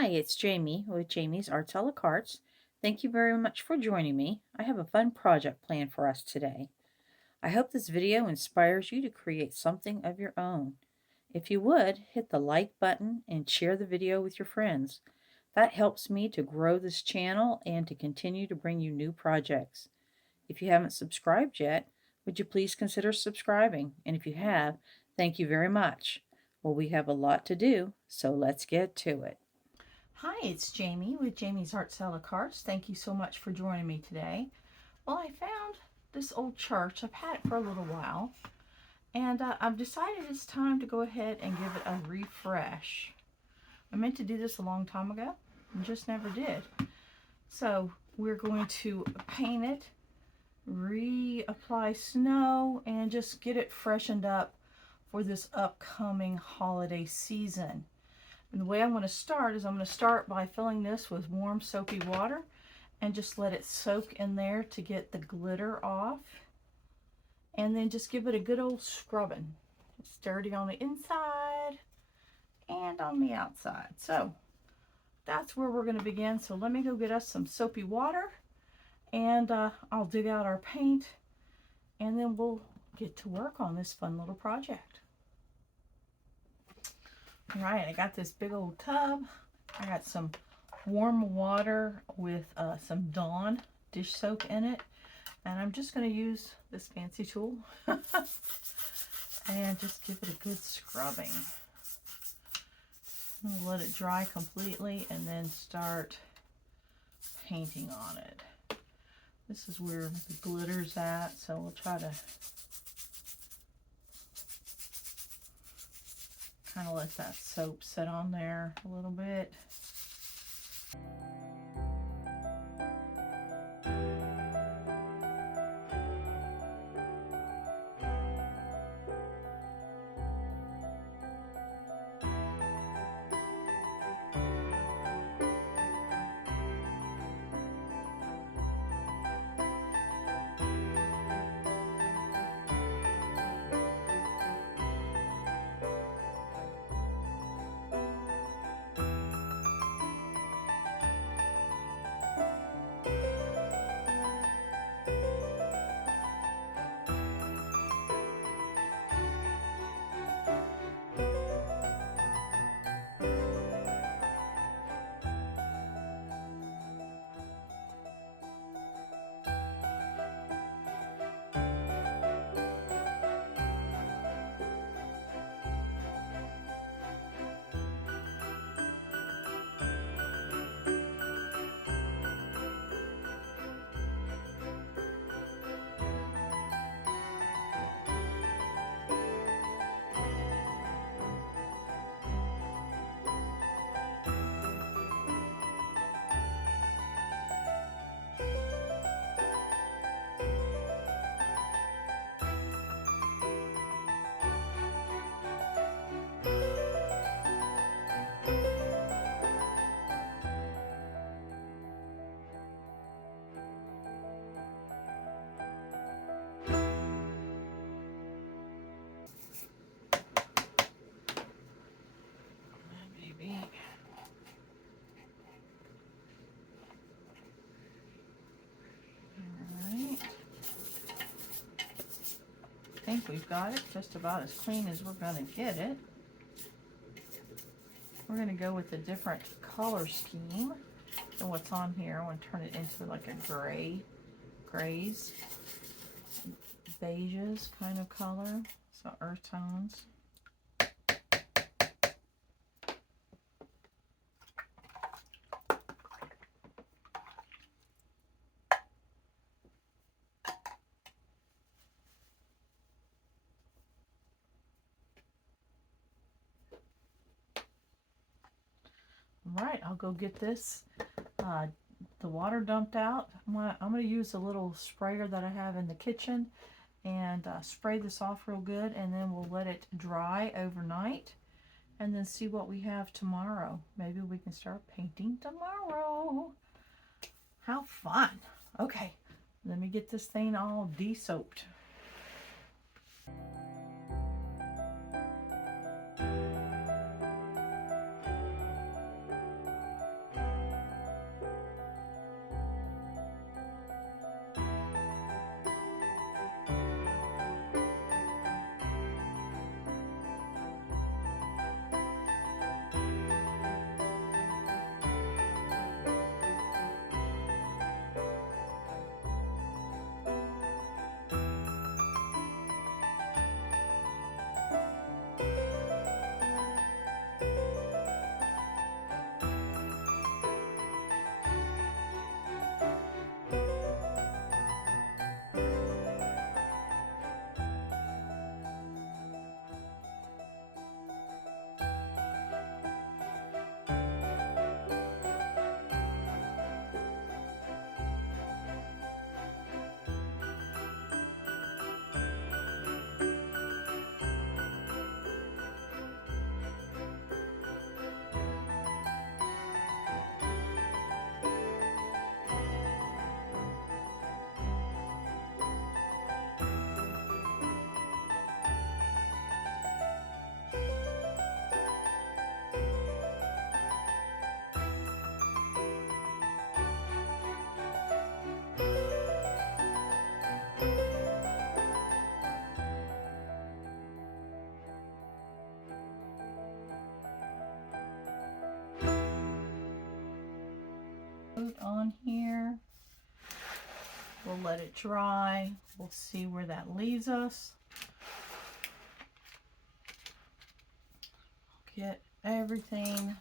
Hi, it's Jamie with Jamie's Arts a la Cartes. Thank you very much for joining me. I have a fun project planned for us today. I hope this video inspires you to create something of your own. If you would, hit the like button and share the video with your friends. That helps me to grow this channel and to continue to bring you new projects. If you haven't subscribed yet, would you please consider subscribing? And if you have, thank you very much. Well, we have a lot to do, so let's get to it. Hi, it's Jamie with Jamie's Arts a la Cartes. Thank you so much for joining me today. Well, I found this old church. I've had it for a little while, and I've decided it's time to go ahead and give it a refresh. I meant to do this a long time ago and just never did. So we're going to paint it, reapply snow, and just get it freshened up for this upcoming holiday season. And the way I'm going to start is I'm going to start by filling this with warm soapy water and just let it soak in there to get the glitter off. And then just give it a good old scrubbing. It's dirty on the inside and on the outside. So that's where we're going to begin. So let me go get us some soapy water and I'll dig out our paint and then we'll get to work on this fun little project. All right, I got this big old tub. I got some warm water with some Dawn dish soap in it. And I'm just going to use this fancy tool and just give it a good scrubbing. We'll let it dry completely and then start painting on it. This is where the glitter's at, so we'll try to kind of let that soap sit on there a little bit. I think we've got it just about as clean as we're going to get it. We're going to go with a different color scheme than what's on here. I want to turn it into like a grays, beiges kind of color, so earth tones. Right, I'll go get this, the water dumped out. I'm going to use a little sprayer that I have in the kitchen and spray this off real good, and then we'll let it dry overnight and then see what we have tomorrow. Maybe we can start painting tomorrow. How fun. Okay, let me get this thing all de-soaped. coat on here. We'll let it dry. We'll see where that leaves us. Get everything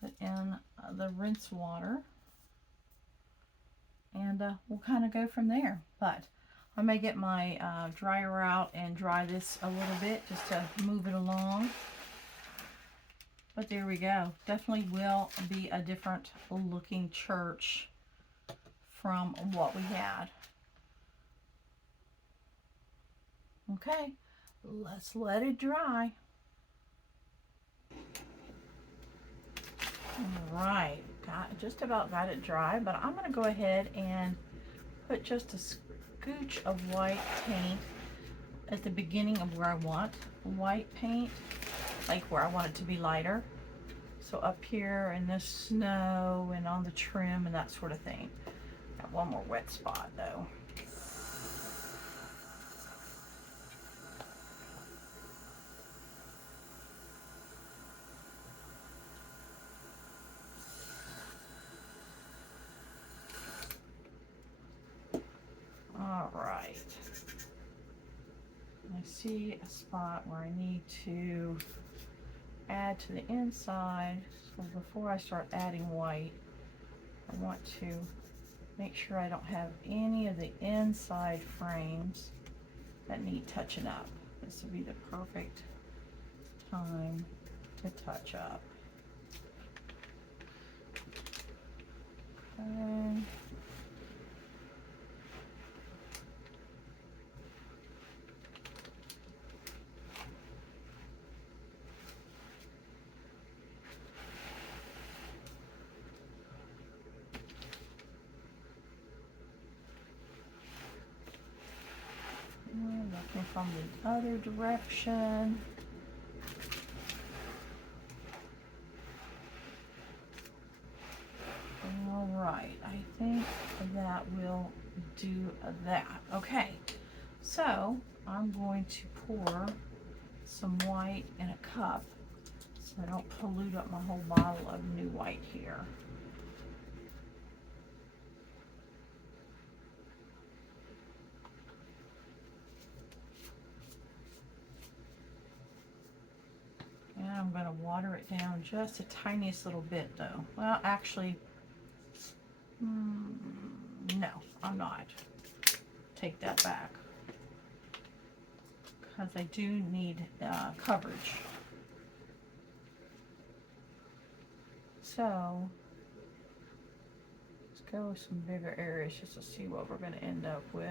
put in the rinse water, and we'll kind of go from there. But I may get my dryer out and dry this a little bit just to move it along. But there we go. Definitely will be a different looking church from what we had. Okay, let's let it dry. All right, just about got it dry, but I'm going to go ahead and put just a scooch of white paint at the beginning of where I want white paint, like where I want it to be lighter. So up here in this snow and on the trim and that sort of thing. Got one more wet spot though. All right. I see a spot where I need to add to the inside. So before I start adding white, I want to make sure I don't have any of the inside frames that need touching up. This would be the perfect time to touch up. Okay. Looking from the other direction. All right, I think that will do that. Okay, so I'm going to pour some white in a cup so I don't pollute up my whole bottle of new white here. And I'm going to water it down just a tiniest little bit though. Well, actually, no, I'm not. Take that back. Because I do need coverage. So, let's go with some bigger areas just to see what we're going to end up with.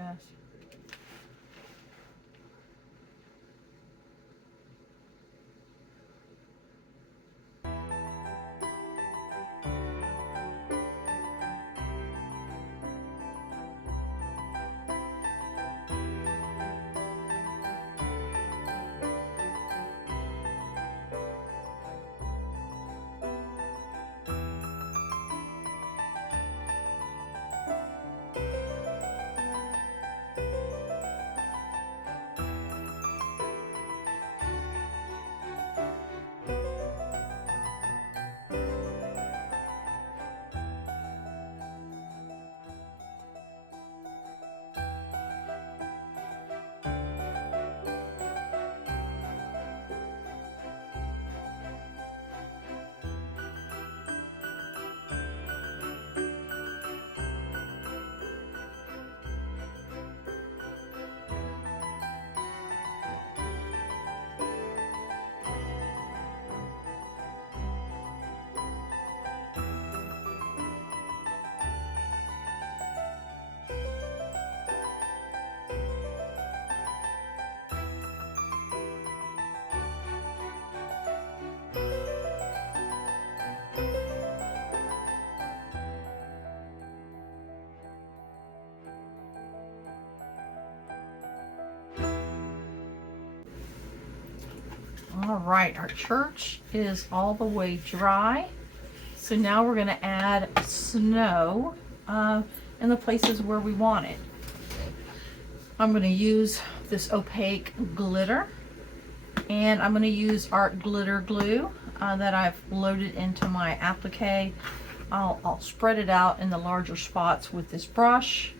All right, our church is all the way dry. So now we're going to add snow in the places where we want it. I'm going to use this opaque glitter, and I'm going to use art glitter glue that I've loaded into my applique I'll spread it out in the larger spots with this brush.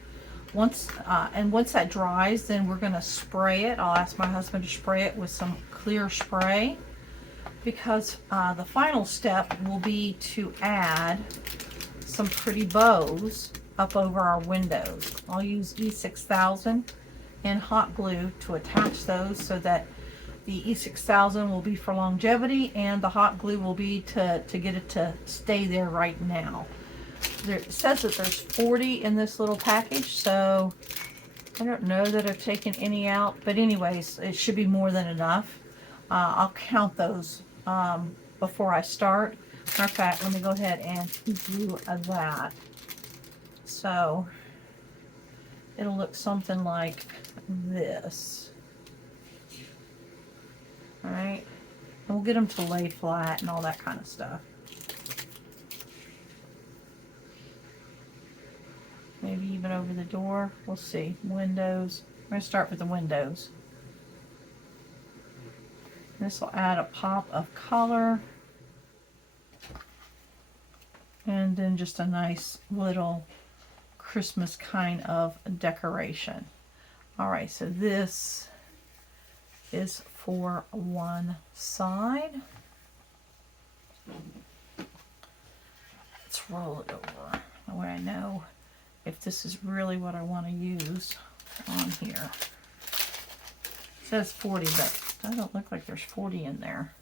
Once that dries, then we're going to spray it. I'll ask my husband to spray it with some clear spray, because the final step will be to add some pretty bows up over our windows. I'll use E6000 and hot glue to attach those, so that the E6000 will be for longevity and the hot glue will be to get it to stay there right now. It says that there's 40 in this little package, so I don't know that I've taken any out, but anyways, it should be more than enough. I'll count those before I start. Matter of fact, let me go ahead and do that. So it'll look something like this. All right, and we'll get them to lay flat and all that kind of stuff. Maybe even over the door. We'll see. Windows. I'm going to start with the windows. This will add a pop of color. And then just a nice little Christmas kind of decoration. Alright, so this is for one side. Let's roll it over. That way I know if this is really what I want to use on here. It says 40, but it doesn't look like there's 40 in there.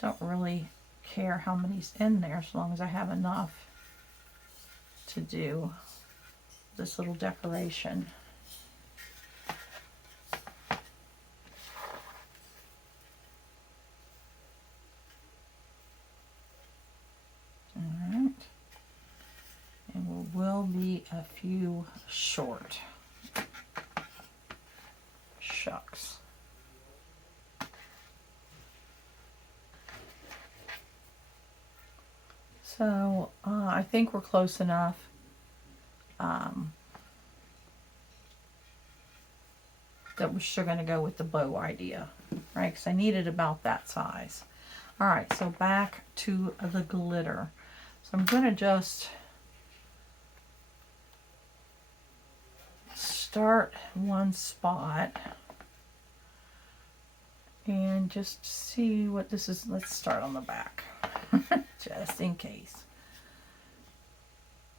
Don't really care how many's in there as long as I have enough to do this little decoration. Alright. And we will be a few short. Shucks. So I think we're close enough. That we're still going to go with the bow idea, right? Because I need it about that size. All right, so back to the glitter. So I'm going to just start one spot and just see what this is. Let's start on the back. Just in case.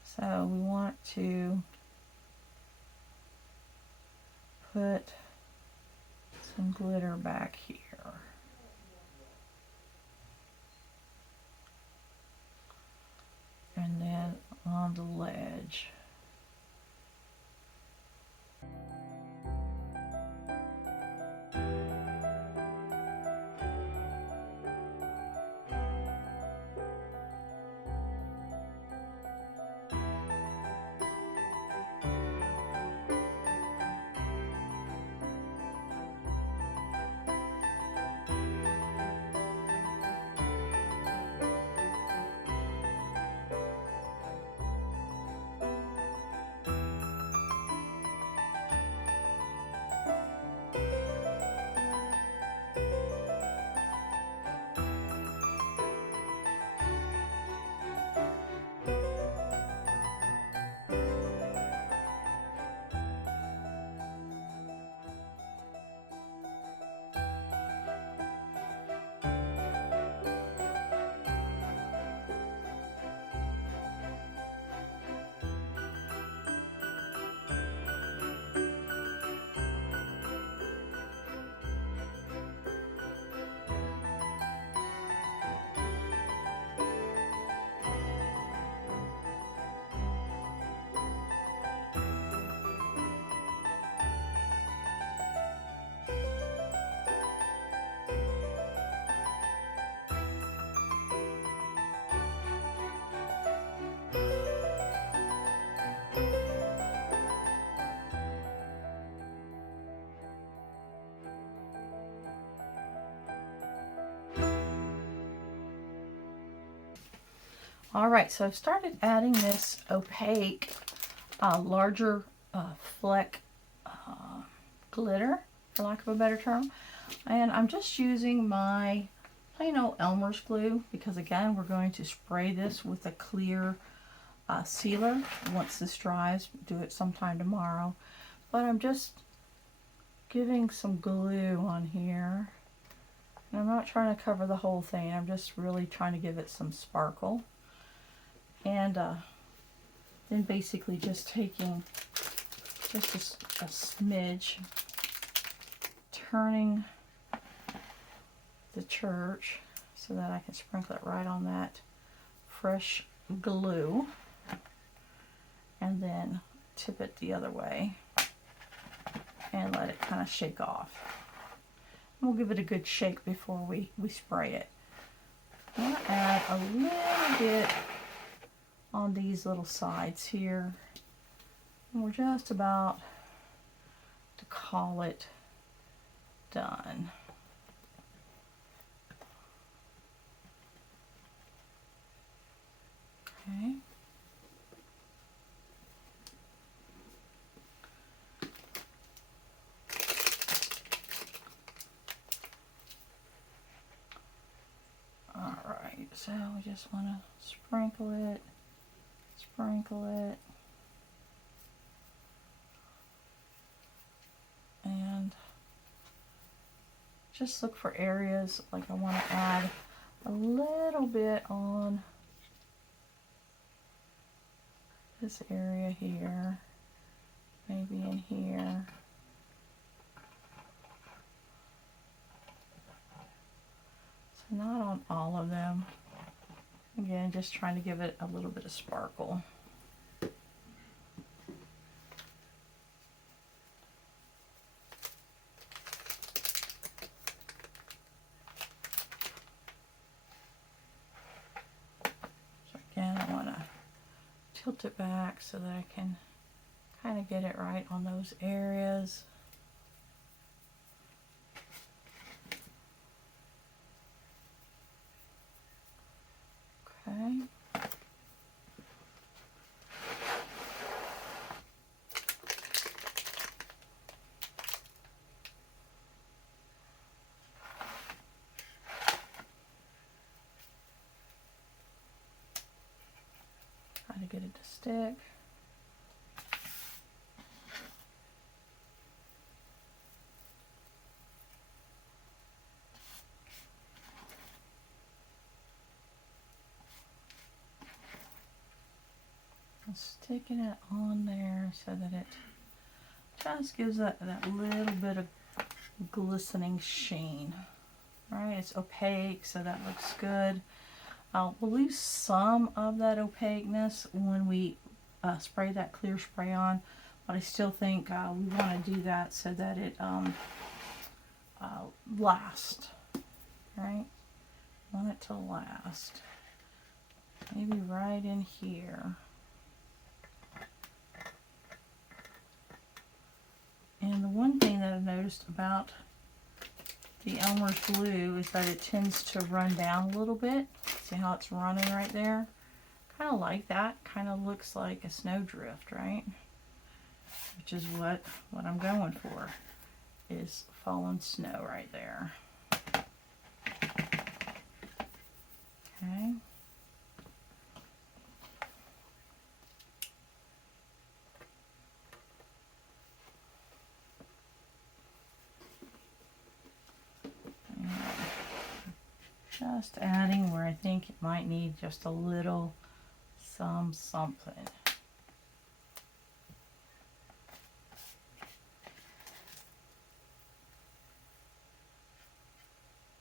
So we want to put some glitter back here. And then on the ledge. Alright, so I've started adding this opaque, larger fleck glitter. for lack of a better term. And I'm just using my plain old Elmer's glue because, again, we're going to spray this with a clear sealer once this dries. Do it sometime tomorrow. But I'm just giving some glue on here. And I'm not trying to cover the whole thing. I'm just really trying to give it some sparkle. And then basically just taking just a smidge, turning the church so that I can sprinkle it right on that fresh glue, and then tip it the other way and let it kind of shake off. And we'll give it a good shake before we spray it. I'm going to add a little bit on these little sides here. And we're just about to call it done. Okay. All right, so we just want to sprinkle it. And just look for areas like I want to add a little bit on this area here, maybe in here. So not on all of them. Again, just trying to give it a little bit of sparkle. So again, I want to tilt it back so that I can kind of get it right on those areas. Okay. Try to get it to stick. Sticking it on there so that it just gives that little bit of glistening sheen. Alright, it's opaque, so that looks good. We'll lose some of that opaqueness when we spray that clear spray on, but I still think we want to do that so that it lasts. Right? Want it to last. Maybe right in here. And the one thing that I've noticed about the Elmer's glue is that it tends to run down a little bit. See how it's running right there? Kind of like that. Kind of looks like a snowdrift, right? Which is what I'm going for, is fallen snow right there. Okay. Just adding where I think it might need just a little something.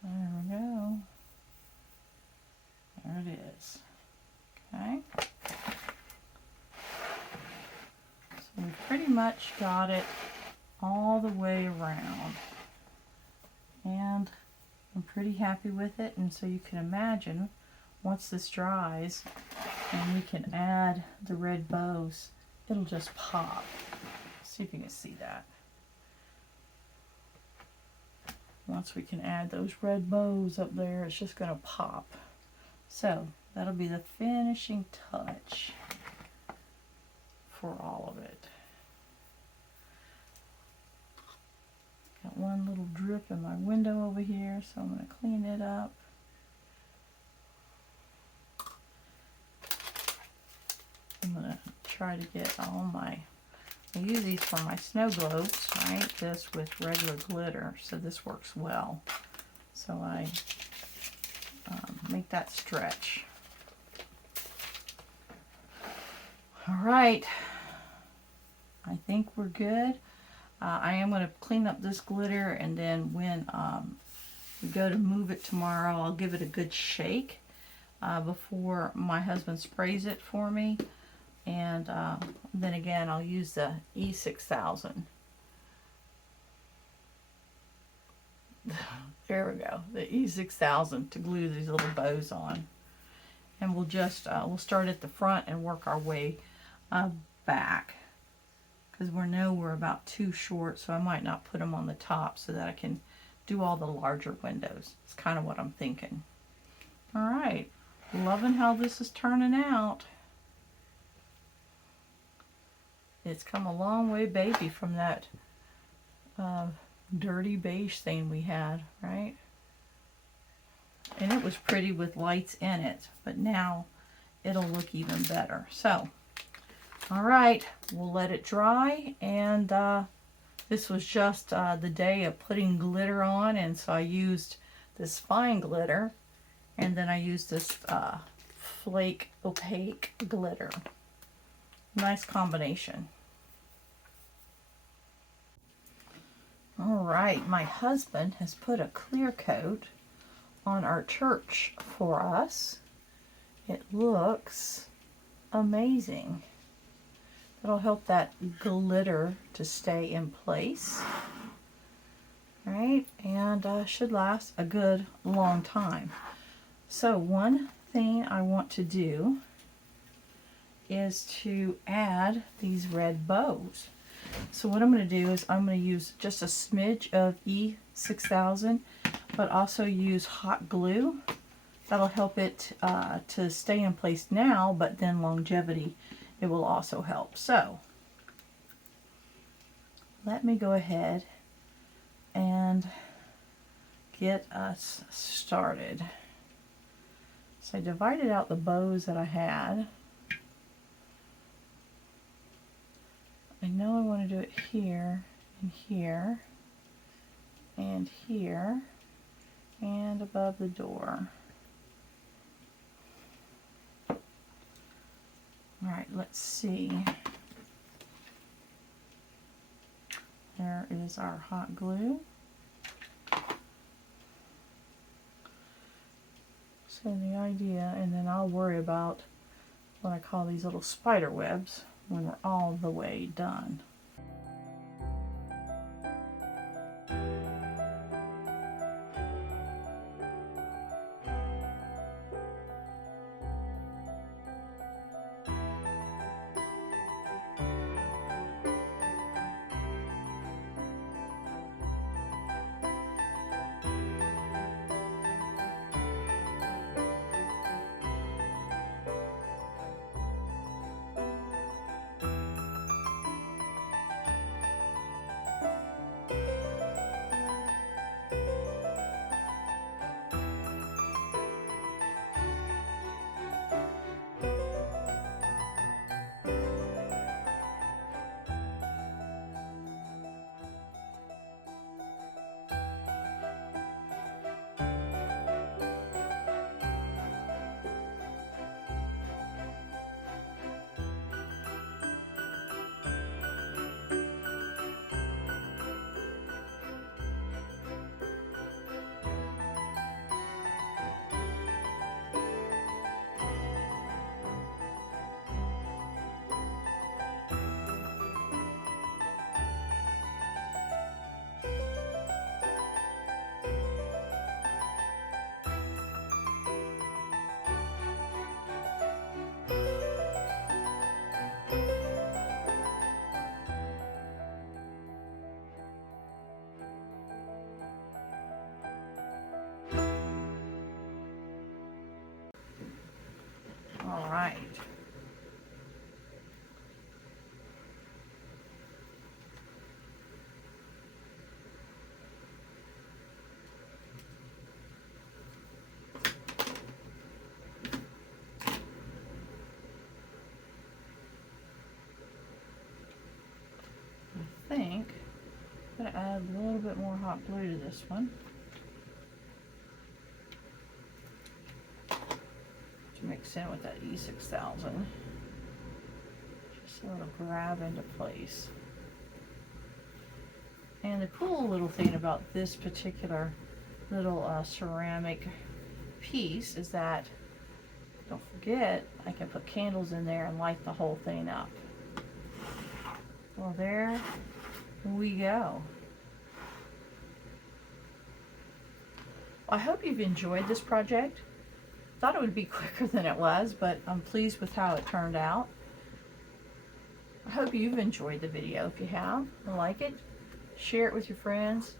There we go. There it is. Okay. So we've pretty much got it all the way around. And I'm pretty happy with it, and so you can imagine once this dries and we can add the red bows, it'll just pop. See if you can see that. Once we can add those red bows up there, it's just going to pop. So that'll be the finishing touch for all of it. Got one one little drip in my window over here, so I'm going to clean it up. I'm going to try to get all my, I use these for my snow globes, right? This with regular glitter, so this works well. So I make that stretch. All right, I think we're good. I am going to clean up this glitter, and then when we go to move it tomorrow, I'll give it a good shake before my husband sprays it for me. And then again, I'll use the E6000. There we go, the E6000 to glue these little bows on. And we'll just, we'll start at the front and work our way back. Because we know we're about too short, so I might not put them on the top so that I can do all the larger windows. It's kind of what I'm thinking. All right, loving how this is turning out. It's come a long way, baby, from that dirty beige stain we had, right? And it was pretty with lights in it, but now it'll look even better. So, all right, we'll let it dry, and this was just the day of putting glitter on, and so I used this fine glitter, and then I used this flake opaque glitter. Nice combination. All right, my husband has put a clear coat on our church for us. It looks amazing. It'll help that glitter to stay in place, right? And should last a good long time. So one thing I want to do is to add these red bows. So what I'm going to do is I'm going to use just a smidge of E6000, but also use hot glue. That'll help it to stay in place now, but then longevity, it will also help. So let me go ahead and get us started. So I divided out the bows that I had. I know I want to do it here, and here, and here, and above the door. Alright, let's see. There is our hot glue. So the idea, and then I'll worry about what I call these little spider webs when we're all the way done. to add a little bit more hot glue to this one to mix in with that E6000, just so it'll grab into place. And the cool little thing about this particular little ceramic piece is that, don't forget, I can put candles in there and light the whole thing up. Well, there we go. I hope you've enjoyed this project. Thought it would be quicker than it was, but I'm pleased with how it turned out. I hope you've enjoyed the video. If you have, like it, share it with your friends.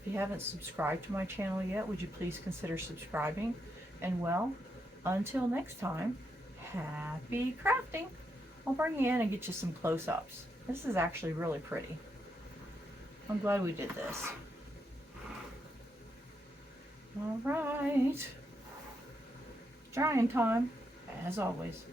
If you haven't subscribed to my channel yet, would you please consider subscribing? And well, until next time, happy crafting. I'll bring you in and get you some close-ups. This is actually really pretty. I'm glad we did this. All right. Drying time, as always.